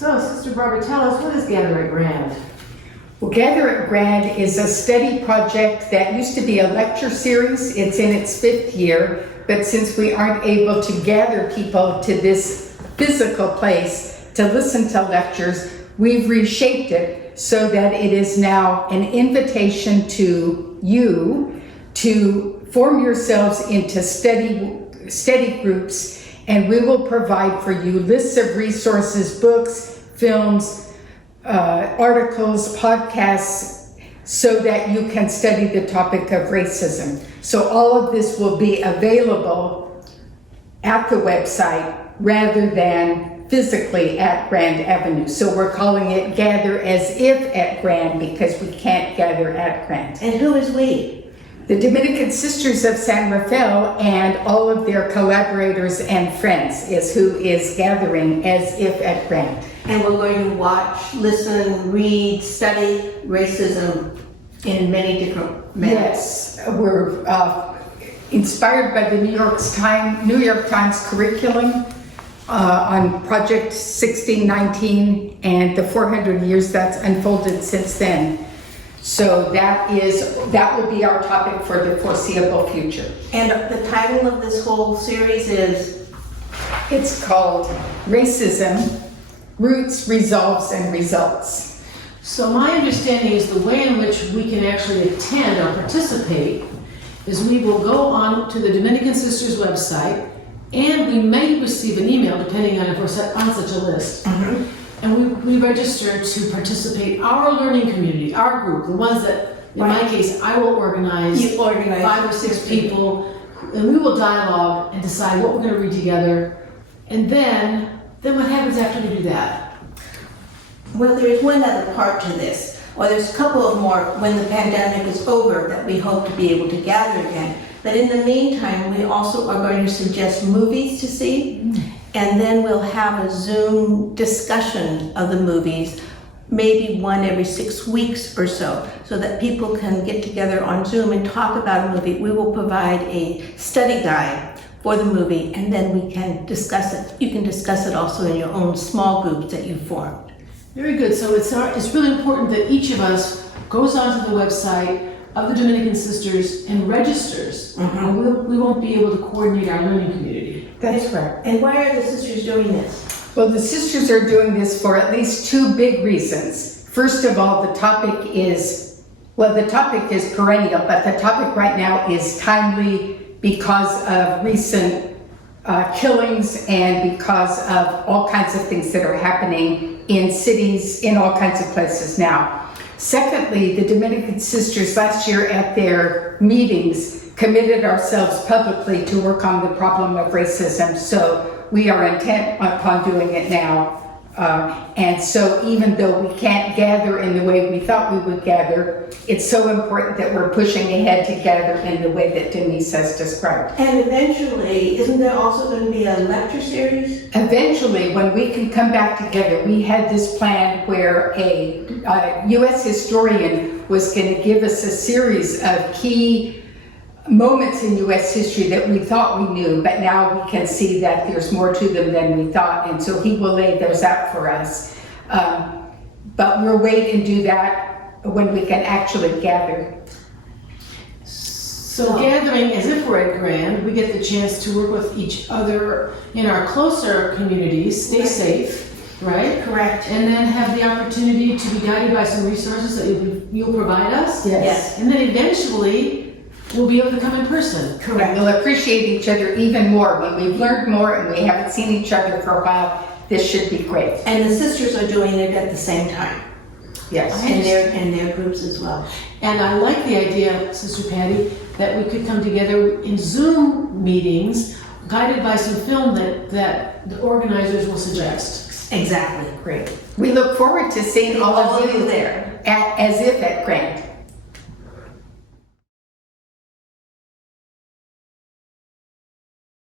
So, Sister Barbara, tell us, what is Gather at Grand? Well, Gather at Grand is a study project that used to be a lecture series. It's in its 5th year, but since we aren't able to gather people to this physical place to listen to lectures, we've reshaped it so that it is now an invitation to you to form yourselves into study groups, and we will provide for you lists of resources, books, films, articles, podcasts, so that you can study the topic of racism. So all of this will be available at the website rather than physically at Grand Avenue. So we're calling it Gather as If at Grand because we can't gather at Grand. And who is we? The Dominican Sisters of San Rafael and all of their collaborators and friends is who is gathering as if at Grand. And we're going to watch, listen, read, study racism in many different manners. Yes, we're inspired by the New York Times curriculum on Project 1619 and the 400 years that's unfolded since then. So that will be our topic for the foreseeable future. And the title of this whole series is? It's called Racism, Roots, Resolves, and Results. So my understanding is the way in which we can actually attend or participate is we will go on to the Dominican Sisters website, and we may receive an email depending on if we're on such a list. Mm-hmm. And we register to participate, our learning community, our group, the ones that, in my case, I will organize. You organize 5 or 6 people, and we will dialogue and decide what we're going to read together. And then what happens after we do that? Well, there's one other part to this, or there's a couple of more when the pandemic is over that we hope to be able to gather again. But in the meantime, we also are going to suggest movies to see, and then we'll have a Zoom discussion of the movies, maybe one every 6 weeks or so that people can get together on Zoom and talk about a movie. We will provide a study guide for the movie, and then we can discuss it. You can discuss it also in your own small groups that you've formed. Very good. So it's really important that each of us goes onto the website of the Dominican Sisters and registers. Or we won't be able to coordinate our learning community. That's right. And why are the sisters doing this? Well, the sisters are doing this for at least 2 big reasons. First of all, the topic is perennial, but the topic right now is timely because of recent killings and because of all kinds of things that are happening in cities, in all kinds of places now. Secondly, the Dominican Sisters last year at their meetings committed ourselves publicly to work on the problem of racism. So we are intent upon doing it now. And so even though we can't gather in the way we thought we would gather, it's so important that we're pushing ahead to gather in the way that Denise has described. And eventually, isn't there also going to be a lecture series? Eventually, when we can come back together, we had this plan where a U.S. historian was going to give us a series of key moments in U.S. history that we thought we knew, but now we can see that there's more to them than we thought, and so he will lay those out for us. But we'll wait and do that when we can actually gather. So gathering as if we're at Grand, we get the chance to work with each other in our closer communities, stay safe, right? Correct. And then have the opportunity to be guided by some resources that you'll provide us. Yes. And then eventually, we'll be able to come in person. Correct. We'll appreciate each other even more. When we've learned more and we haven't seen each other for a while, this should be great. And the sisters are doing it at the same time. Yes. And their groups as well. And I like the idea, Sister Patty, that we could come together in Zoom meetings, guided by some film that the organizers will suggest. Exactly. Great. We look forward to seeing all of you there. as if at Grand.